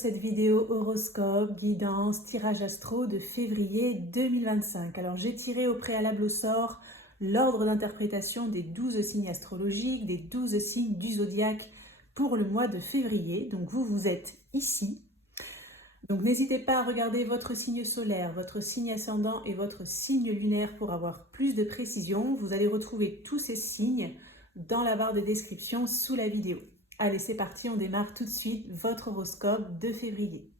cette vidéo horoscope, guidance, tirage astro de février 2025. Alors j'ai tiré au préalable au sort l'ordre d'interprétation des 12 signes astrologiques, des 12 signes du zodiaque pour le mois de février. Donc vous êtes ici. Donc n'hésitez pas à regarder votre signe solaire, votre signe ascendant et votre signe lunaire pour avoir plus de précision. Vous allez retrouver tous ces signes dans la barre de description sous la vidéo. Allez, c'est parti, on démarre tout de suite votre horoscope de février.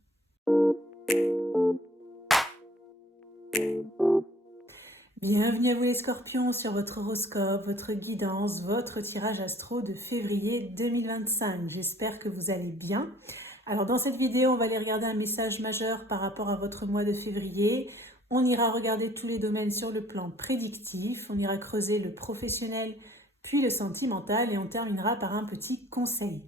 Bienvenue à vous les scorpions sur votre horoscope, votre guidance, votre tirage astro de février 2025. J'espère que vous allez bien. Alors dans cette vidéo, on va aller regarder un message majeur par rapport à votre mois de février. On ira regarder tous les domaines sur le plan prédictif, on ira creuser le professionnel, puis le sentimental et on terminera par un petit conseil.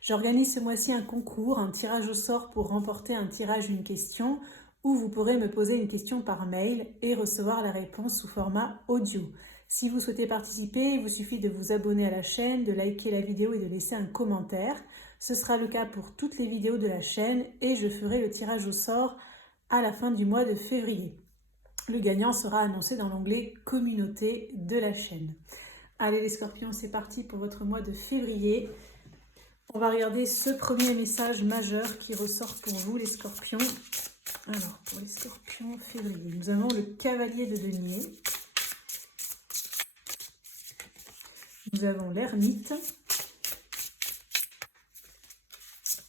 J'organise ce mois-ci un concours, un tirage au sort pour remporter un tirage une question où vous pourrez me poser une question par mail et recevoir la réponse sous format audio. Si vous souhaitez participer, il vous suffit de vous abonner à la chaîne, de liker la vidéo et de laisser un commentaire. Ce sera le cas pour toutes les vidéos de la chaîne et je ferai le tirage au sort à la fin du mois de février. Le gagnant sera annoncé dans l'onglet communauté de la chaîne. Allez les scorpions, c'est parti pour votre mois de février. On va regarder ce premier message majeur qui ressort pour vous les scorpions. Alors pour les scorpions février, nous avons le cavalier de denier. Nous avons l'ermite.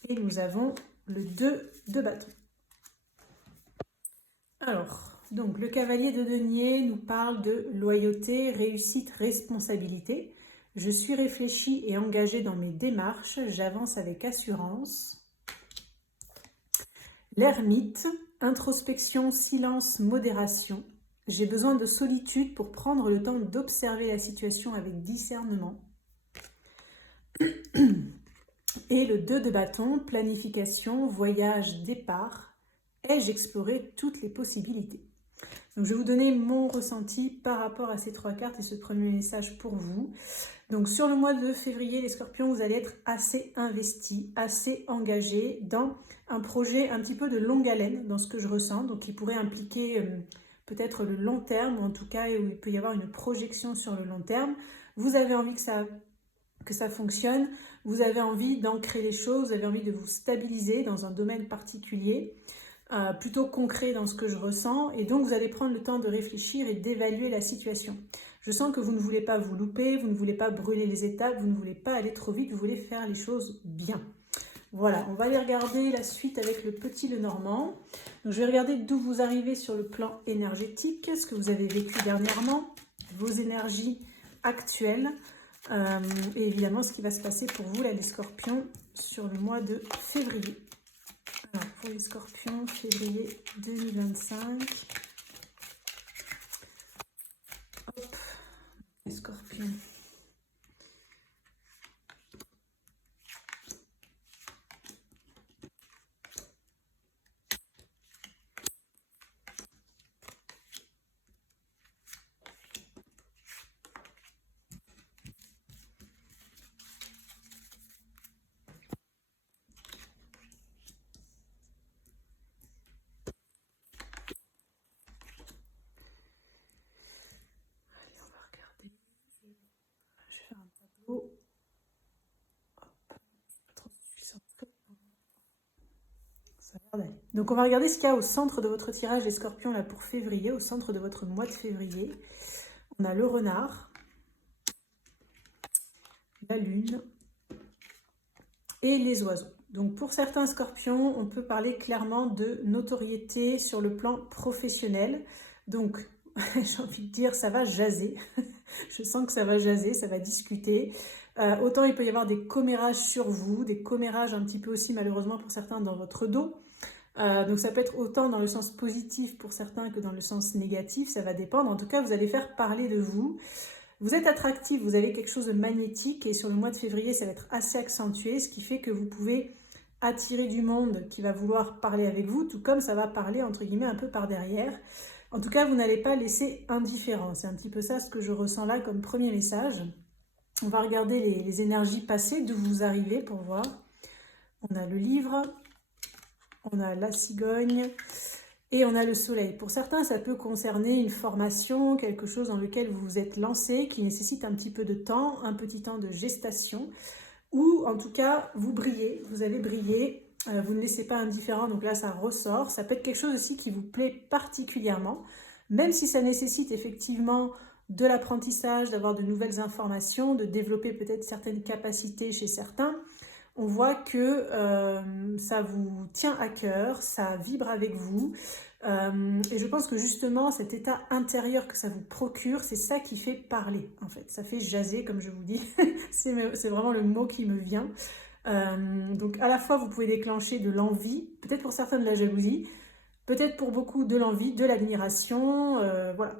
Et nous avons le 2 de bâton. Alors, donc le cavalier de denier nous parle de loyauté, réussite, responsabilité. Je suis réfléchi et engagé dans mes démarches, j'avance avec assurance. L'ermite, introspection, silence, modération. J'ai besoin de solitude pour prendre le temps d'observer la situation avec discernement. Et le 2 de bâton, planification, voyage, départ. Ai-je exploré toutes les possibilités? Donc, je vais vous donner mon ressenti par rapport à ces trois cartes et ce premier message pour vous. Donc, sur le mois de février, les scorpions, vous allez être assez investis, assez engagés dans un projet un petit peu de longue haleine, dans ce que je ressens. Donc, qui pourrait impliquer peut-être le long terme, ou en tout cas, où il peut y avoir une projection sur le long terme. Vous avez envie que ça fonctionne, vous avez envie d'ancrer les choses, vous avez envie de vous stabiliser dans un domaine particulier. Plutôt concret dans ce que je ressens et donc vous allez prendre le temps de réfléchir et d'évaluer la situation. Je sens que vous ne voulez pas vous louper, vous ne voulez pas brûler les étapes, vous ne voulez pas aller trop vite, vous voulez faire les choses bien. Voilà, on va aller regarder la suite avec le petit Lenormand. Donc je vais regarder d'où vous arrivez sur le plan énergétique, ce que vous avez vécu dernièrement, vos énergies actuelles et évidemment ce qui va se passer pour vous là les scorpions sur le mois de février. Alors, pour les scorpions, février 2025. Hop, les scorpions. Donc on va regarder ce qu'il y a au centre de votre tirage des scorpions là pour février, au centre de votre mois de février. On a le renard, la lune et les oiseaux. Donc pour certains scorpions, on peut parler clairement de notoriété sur le plan professionnel. Donc j'ai envie de dire ça va jaser. Je sens que ça va jaser, ça va discuter. Autant il peut y avoir des commérages sur vous, des commérages un petit peu aussi malheureusement pour certains dans votre dos. Donc ça peut être autant dans le sens positif pour certains que dans le sens négatif, ça va dépendre. En tout cas, vous allez faire parler de vous. Vous êtes attractif, vous avez quelque chose de magnétique et sur le mois de février, ça va être assez accentué, ce qui fait que vous pouvez attirer du monde qui va vouloir parler avec vous, tout comme ça va parler entre guillemets un peu par derrière. En tout cas, vous n'allez pas laisser indifférent. C'est un petit peu ça ce que je ressens là comme premier message. On va regarder les énergies passées, d'où vous arrivez pour voir. On a le livre, on a la cigogne et on a le soleil. Pour certains, ça peut concerner une formation, quelque chose dans lequel vous vous êtes lancé, qui nécessite un petit peu de temps, un petit temps de gestation, ou en tout cas, vous brillez, vous avez brillé, vous ne laissez pas indifférent, donc là, ça ressort. Ça peut être quelque chose aussi qui vous plaît particulièrement, même si ça nécessite effectivement de l'apprentissage, d'avoir de nouvelles informations, de développer peut-être certaines capacités chez certains. On voit que ça vous tient à cœur, ça vibre avec vous. Et je pense que justement, cet état intérieur que ça vous procure, c'est ça qui fait parler, en fait. Ça fait jaser, comme je vous dis. C'est vraiment le mot qui me vient. Donc, à la fois, vous pouvez déclencher de l'envie, peut-être pour certains de la jalousie, peut-être pour beaucoup de l'envie, de l'admiration. Voilà.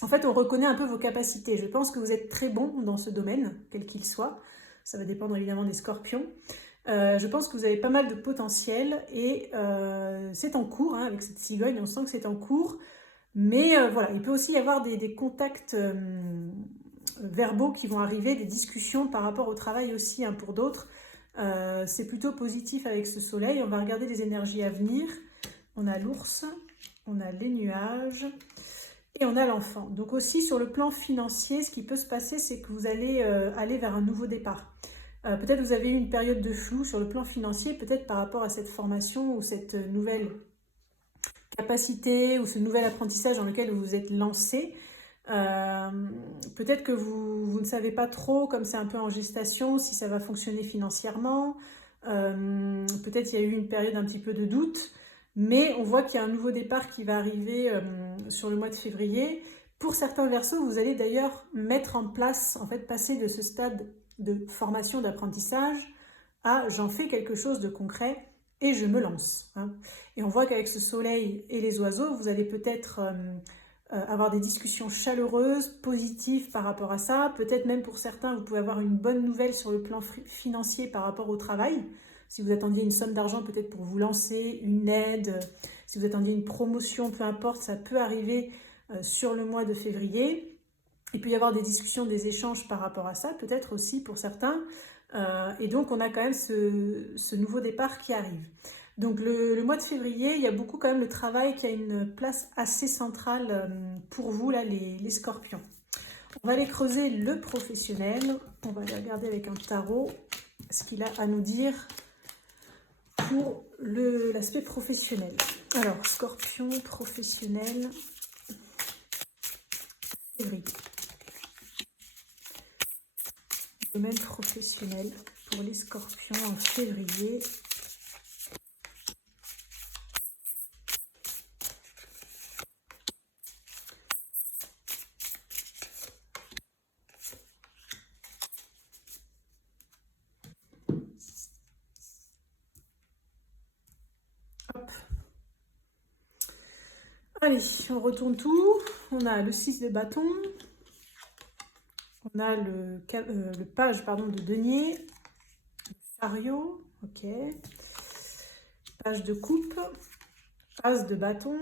En fait, on reconnaît un peu vos capacités. Je pense que vous êtes très bon dans ce domaine, quel qu'il soit. Ça va dépendre évidemment des scorpions. Je pense que vous avez pas mal de potentiel et c'est en cours, hein, avec cette cigogne, on sent que c'est en cours. Mais voilà, il peut aussi y avoir des contacts verbaux qui vont arriver, des discussions par rapport au travail aussi, hein, pour d'autres. C'est plutôt positif avec ce soleil. On va regarder les énergies à venir. On a l'ours, on a les nuages et on a l'enfant. Donc aussi sur le plan financier, ce qui peut se passer, c'est que vous allez aller vers un nouveau départ. Peut-être vous avez eu une période de flou sur le plan financier, peut-être par rapport à cette formation ou cette nouvelle capacité ou ce nouvel apprentissage dans lequel vous vous êtes lancé. Peut-être que vous ne savez pas trop, comme c'est un peu en gestation, si ça va fonctionner financièrement. Peut-être il y a eu une période un petit peu de doute, mais on voit qu'il y a un nouveau départ qui va arriver sur le mois de février. Pour certains Verseaux, vous allez d'ailleurs mettre en place, en fait, passer de ce stade de formation, d'apprentissage à j'en fais quelque chose de concret et je me lance. Hein. Et on voit qu'avec ce soleil et les oiseaux, vous allez peut-être avoir des discussions chaleureuses, positives par rapport à ça. Peut-être même pour certains, vous pouvez avoir une bonne nouvelle sur le plan financier par rapport au travail. Si vous attendiez une somme d'argent peut-être pour vous lancer, une aide, si vous attendiez une promotion, peu importe, ça peut arriver sur le mois de février. Il peut y avoir des discussions, des échanges par rapport à ça, peut-être aussi pour certains. Et donc, on a quand même ce nouveau départ qui arrive. Donc, le mois de février, il y a beaucoup quand même le travail qui a une place assez centrale pour vous, là, les scorpions. On va aller creuser le professionnel. On va aller regarder avec un tarot ce qu'il a à nous dire pour l'aspect professionnel. Alors, scorpion professionnel, février. Domaine professionnel pour les scorpions en février. Hop. Allez, on retourne tout. On a le 6 de bâton. On a le page de denier, le chariot, ok, page de coupe, as de bâton,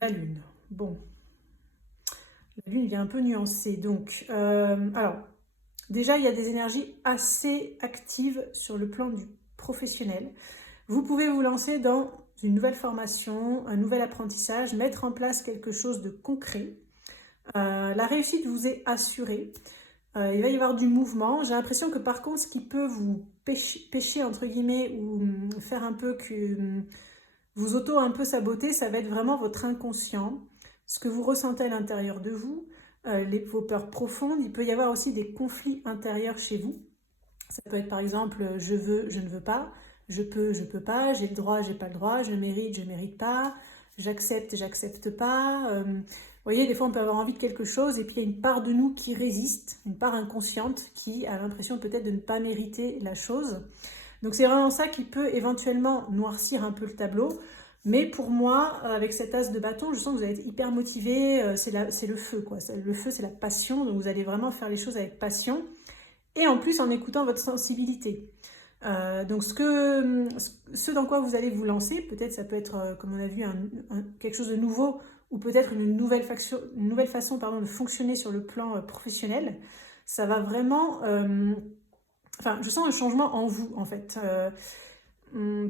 la lune. Bon, la lune vient un peu nuancer. Donc, alors, déjà, il y a des énergies assez actives sur le plan du professionnel. Vous pouvez vous lancer dans une nouvelle formation, un nouvel apprentissage, mettre en place quelque chose de concret. La réussite vous est assurée. Il va y avoir du mouvement. J'ai l'impression que par contre, ce qui peut vous pêcher entre guillemets, ou faire un peu que vous un peu saboter, ça va être vraiment votre inconscient, ce que vous ressentez à l'intérieur de vous, vos peurs profondes. Il peut y avoir aussi des conflits intérieurs chez vous. Ça peut être par exemple, je veux, je ne veux pas, je peux pas, j'ai le droit, j'ai pas le droit, je mérite pas, j'accepte, j'accepte pas. Vous voyez, des fois, on peut avoir envie de quelque chose et puis il y a une part de nous qui résiste, une part inconsciente qui a l'impression peut-être de ne pas mériter la chose. Donc, c'est vraiment ça qui peut éventuellement noircir un peu le tableau. Mais pour moi, avec cet as de bâton, je sens que vous allez être hyper motivé. C'est le feu, quoi. Le feu, c'est la passion. Donc, vous allez vraiment faire les choses avec passion. Et en plus, en écoutant votre sensibilité. Donc, ce dans quoi vous allez vous lancer, peut-être ça peut être, comme on a vu, quelque chose de nouveau, ou peut-être une nouvelle façon de fonctionner sur le plan professionnel. Ça va vraiment... je sens un changement en vous, en fait.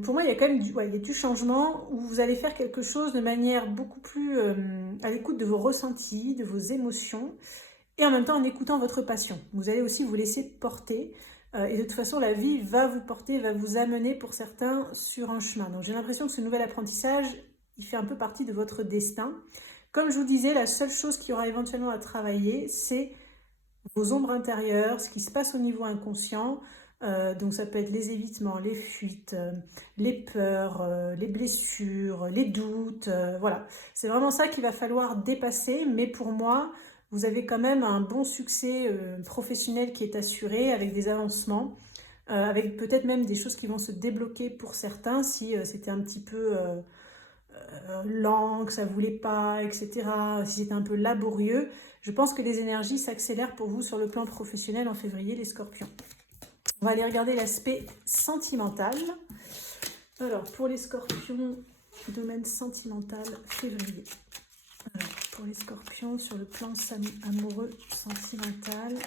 pour moi, il y a quand même il y a du changement où vous allez faire quelque chose de manière beaucoup plus à l'écoute de vos ressentis, de vos émotions, et en même temps en écoutant votre passion. Vous allez aussi vous laisser porter, et de toute façon, la vie va vous porter, va vous amener pour certains sur un chemin. Donc j'ai l'impression que ce nouvel apprentissage, il fait un peu partie de votre destin. Comme je vous disais, la seule chose qu'il y aura éventuellement à travailler, c'est vos ombres intérieures, ce qui se passe au niveau inconscient. Donc ça peut être les évitements, les fuites, les peurs, les blessures, les doutes, voilà. C'est vraiment ça qu'il va falloir dépasser, mais pour moi, vous avez quand même un bon succès professionnel qui est assuré avec des avancements, avec peut-être même des choses qui vont se débloquer pour certains si c'était un petit peu lent, que ça voulait pas, etc. Si c'était un peu laborieux, je pense que les énergies s'accélèrent pour vous sur le plan professionnel en février, les scorpions. On va aller regarder l'aspect sentimental. Alors, pour les scorpions, domaine sentimental, février. Alors, pour les scorpions, sur le plan amoureux, sentimental,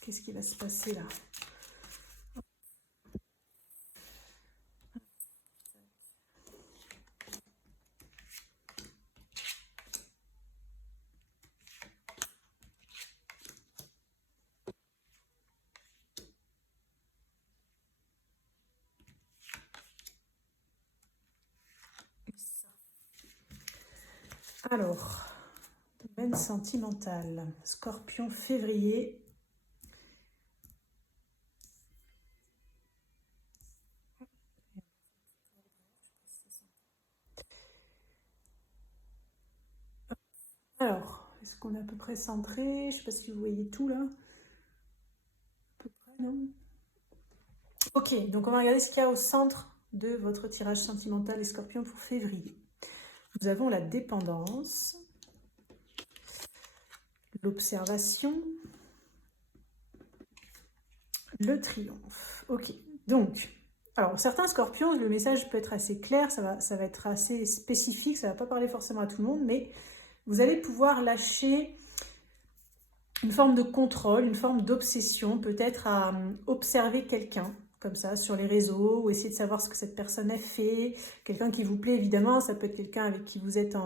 qu'est-ce qui va se passer là ? Alors, domaine sentimental, scorpion, février. Alors, est-ce qu'on est à peu près centré? Je ne sais pas si vous voyez tout là. À peu près, non? Ok, donc on va regarder ce qu'il y a au centre de votre tirage sentimental, les scorpions, pour février. Nous avons la dépendance, l'observation, le triomphe. Ok, donc, alors certains scorpions, le message peut être assez clair, ça va être assez spécifique, ça ne va pas parler forcément à tout le monde, mais vous allez pouvoir lâcher une forme de contrôle, une forme d'obsession, peut-être à observer quelqu'un, comme ça, sur les réseaux, ou essayer de savoir ce que cette personne a fait, quelqu'un qui vous plaît évidemment, ça peut être quelqu'un avec qui vous êtes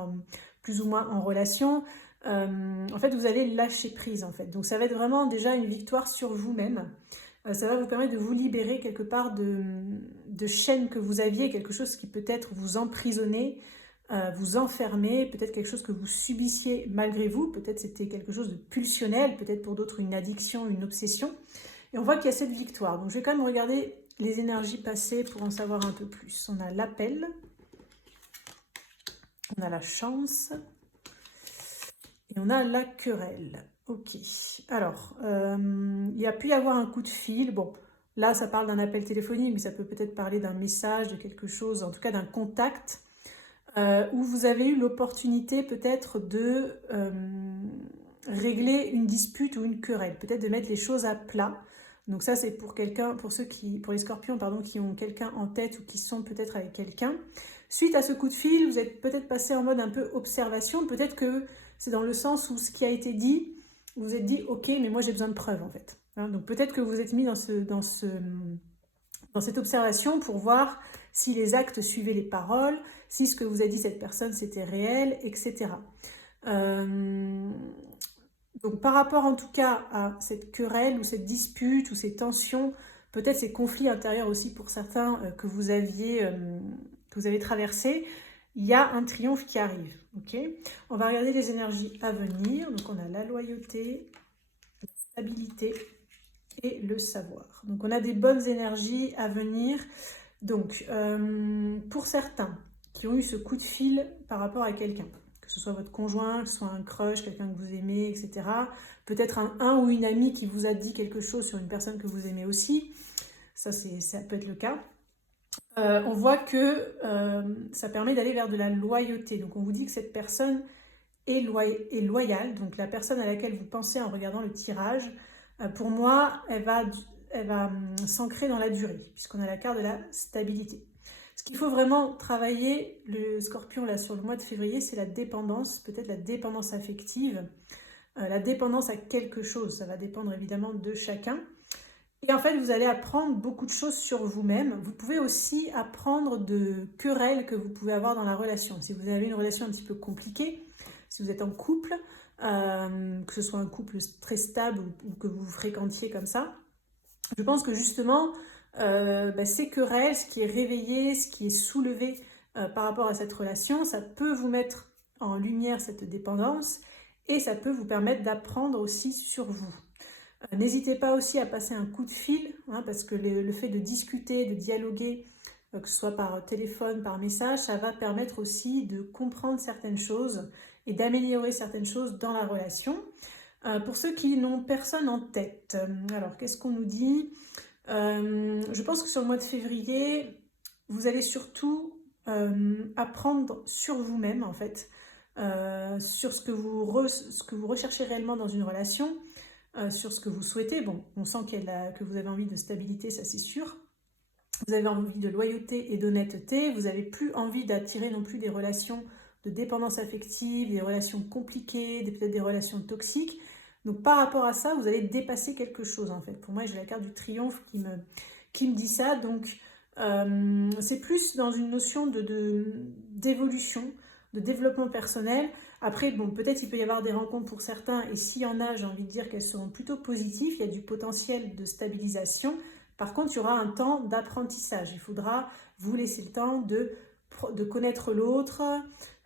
plus ou moins en relation. En fait, vous allez lâcher prise, en fait. Donc ça va être vraiment déjà une victoire sur vous-même. Ça va vous permettre de vous libérer quelque part de chaînes que vous aviez, quelque chose qui peut-être vous emprisonnait, vous enfermer, peut-être quelque chose que vous subissiez malgré vous, peut-être c'était quelque chose de pulsionnel, peut-être pour d'autres une addiction, une obsession. Et on voit qu'il y a cette victoire. Donc je vais quand même regarder les énergies passées pour en savoir un peu plus. On a l'appel, on a la chance et on a la querelle. Ok, alors il y a pu y avoir un coup de fil, bon, là ça parle d'un appel téléphonique, mais ça peut peut-être parler d'un message, de quelque chose, en tout cas d'un contact, où vous avez eu l'opportunité peut-être de régler une dispute ou une querelle, peut-être de mettre les choses à plat. Donc ça c'est pour quelqu'un, pour les scorpions pardon, qui ont quelqu'un en tête ou qui sont peut-être avec quelqu'un. Suite à ce coup de fil, vous êtes peut-être passé en mode un peu observation, peut-être que c'est dans le sens où ce qui a été dit, vous vous êtes dit ok, mais moi j'ai besoin de preuves en fait. Hein, donc peut-être que vous êtes mis dans cette observation pour voir si les actes suivaient les paroles, si ce que vous a dit cette personne c'était réel, etc. Donc par rapport en tout cas à cette querelle ou cette dispute ou ces tensions, peut-être ces conflits intérieurs aussi pour certains que vous avez traversés, il y a un triomphe qui arrive. Okay, on va regarder les énergies à venir. Donc on a la loyauté, la stabilité et le savoir. Donc on a des bonnes énergies à venir. Donc pour certains qui ont eu ce coup de fil par rapport à quelqu'un, que ce soit votre conjoint, que ce soit un crush, quelqu'un que vous aimez, etc. Peut-être un ou une amie qui vous a dit quelque chose sur une personne que vous aimez aussi. Ça peut être le cas. On voit que ça permet d'aller vers de la loyauté. Donc on vous dit que cette personne est loyale. Donc la personne à laquelle vous pensez en regardant le tirage, pour moi, elle va s'ancrer dans la durée, puisqu'on a la carte de la stabilité. Ce qu'il faut vraiment travailler, le scorpion là sur le mois de février, c'est la dépendance, peut-être la dépendance affective, la dépendance à quelque chose. Ça va dépendre évidemment de chacun. Et en fait, vous allez apprendre beaucoup de choses sur vous-même. Vous pouvez aussi apprendre de querelles que vous pouvez avoir dans la relation. Si vous avez une relation un petit peu compliquée, si vous êtes en couple, que ce soit un couple très stable ou que vous fréquentiez comme ça, je pense que justement, ces querelles, ce qui est réveillé, ce qui est soulevé par rapport à cette relation, ça peut vous mettre en lumière cette dépendance et ça peut vous permettre d'apprendre aussi sur vous. N'hésitez pas aussi à passer un coup de fil, hein, parce que le fait de discuter, de dialoguer, que ce soit par téléphone, par message, ça va permettre aussi de comprendre certaines choses et d'améliorer certaines choses dans la relation. Pour ceux qui n'ont personne en tête, alors qu'est-ce qu'on nous dit? Je pense que sur le mois de février, vous allez surtout apprendre sur vous-même en fait, sur ce que vous recherchez réellement dans une relation, sur ce que vous souhaitez. Bon, on sent que vous avez envie de stabilité, ça c'est sûr. Vous avez envie de loyauté et d'honnêteté. Vous n'avez plus envie d'attirer non plus des relations de dépendance affective, des relations compliquées, peut-être des relations toxiques. Donc par rapport à ça, vous allez dépasser quelque chose en fait. Pour moi, j'ai la carte du triomphe qui me dit ça. Donc c'est plus dans une notion d'évolution, de développement personnel. Après, bon, peut-être il peut y avoir des rencontres pour certains, et s'il y en a, j'ai envie de dire qu'elles seront plutôt positives. Il y a du potentiel de stabilisation. Par contre, il y aura un temps d'apprentissage. Il faudra vous laisser le temps de connaître l'autre,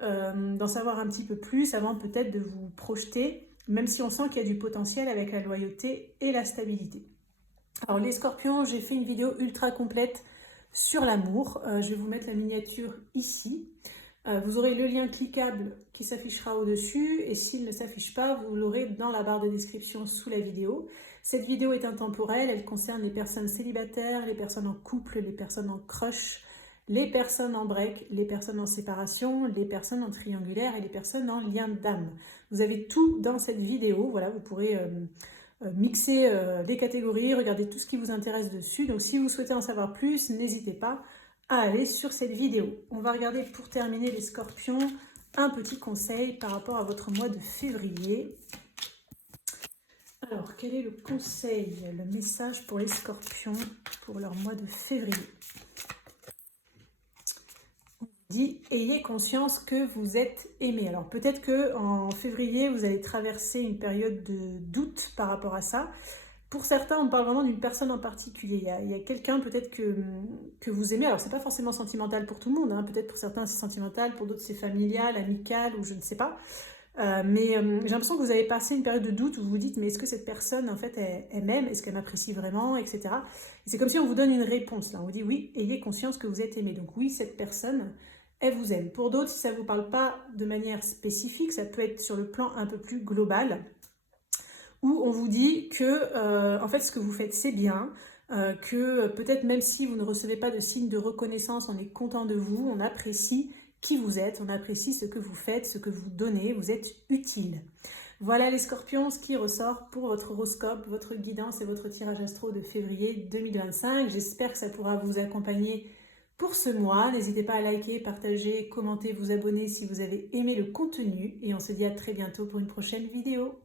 d'en savoir un petit peu plus avant peut-être de vous projeter, même si on sent qu'il y a du potentiel avec la loyauté et la stabilité. Alors les scorpions, j'ai fait une vidéo ultra complète sur l'amour. Je vais vous mettre la miniature ici. Vous aurez le lien cliquable qui s'affichera au-dessus, et s'il ne s'affiche pas, vous l'aurez dans la barre de description sous la vidéo. Cette vidéo est intemporelle, elle concerne les personnes célibataires, les personnes en couple, les personnes en crush, les personnes en break, les personnes en séparation, les personnes en triangulaire et les personnes en lien d'âme. Vous avez tout dans cette vidéo, voilà, vous pourrez mixer les catégories, regarder tout ce qui vous intéresse dessus. Donc si vous souhaitez en savoir plus, n'hésitez pas à aller sur cette vidéo. On va regarder pour terminer les scorpions un petit conseil par rapport à votre mois de février. Alors, quel est le conseil, le message pour les scorpions pour leur mois de février? On dit, ayez conscience que vous êtes aimé. Alors peut-être qu'en février, vous allez traverser une période de doute par rapport à ça. Pour certains, on parle vraiment d'une personne en particulier. Il y a quelqu'un peut-être que vous aimez. Alors, c'est pas forcément sentimental pour tout le monde, hein. Peut-être pour certains, c'est sentimental, pour d'autres, c'est familial, amical, ou je ne sais pas. Mais j'ai l'impression que vous avez passé une période de doute où vous vous dites, mais est-ce que cette personne, en fait, elle m'aime? Est-ce qu'elle m'apprécie vraiment? Etc. Et c'est comme si on vous donne une réponse, là. On vous dit, oui, ayez conscience que vous êtes aimé. Donc oui, cette personne, elle vous aime. Pour d'autres, si ça ne vous parle pas de manière spécifique, ça peut être sur le plan un peu plus global, où on vous dit que en fait ce que vous faites c'est bien, que peut-être même si vous ne recevez pas de signe de reconnaissance, on est content de vous, on apprécie qui vous êtes, on apprécie ce que vous faites, ce que vous donnez, vous êtes utile. Voilà les scorpions, ce qui ressort pour votre horoscope, votre guidance et votre tirage astro de février 2025. J'espère que ça pourra vous accompagner pour ce mois. N'hésitez pas à liker, partager, commenter, vous abonner si vous avez aimé le contenu, et on se dit à très bientôt pour une prochaine vidéo.